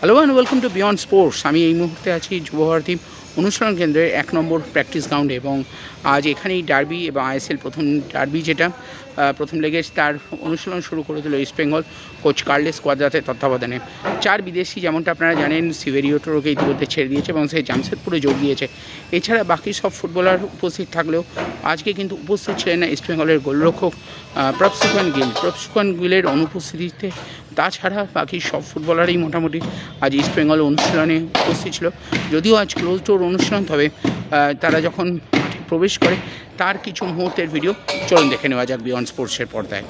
Hello and welcome to beyond sports আমি এই মুহূর্তে আছি যুবভারতী অনুশীলন কেন্দ্রের এক নম্বর প্র্যাকটিস গ্রাউন্ডে এবং আজ এখানেই ডার্বি এবং আইএসএল প্রথম ডার্বি যেটা প্রথম লেগে তার অনুশীলন শুরু করে দিল ইস্ট বেঙ্গল কোচ কার্লেস কোয়াদ্রাতের তত্ত্বাবধানে। চার বিদেশি যেমনটা আপনারা জানেন সিভেরিওটোরকে ইতিমধ্যে ছেড়ে দিয়েছে এবং সে জামশেদপুরে যোগ দিয়েছে। এছাড়া বাকি সব ফুটবলার উপস্থিত থাকলেও আজকে কিন্তু উপস্থিত ছিলেন না ইস্ট বেঙ্গলের গোলরক্ষক প্রফসুকান গিল। প্রফসুকান গিলের অনুপস্থিতিতে তাছাড়া বাকি সব ফুটবলারই মোটামুটি আজ ইস্ট বেঙ্গল অনুশীলনে উপস্থিত ছিল। যদিও আজ ক্লোজ ডোর অনুশীলন তবে তারা যখন প্রবেশ করে তার কিছু মুহূর্তের ভিডিও চলুন দেখে নেওয়া যাক বিয়ন্ড স্পোর্টসের পর্দায়।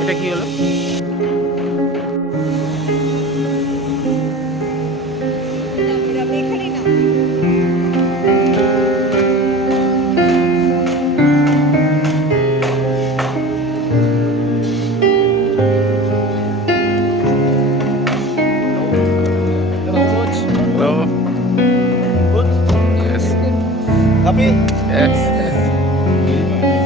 এটা কি হলো? Happy? Yes.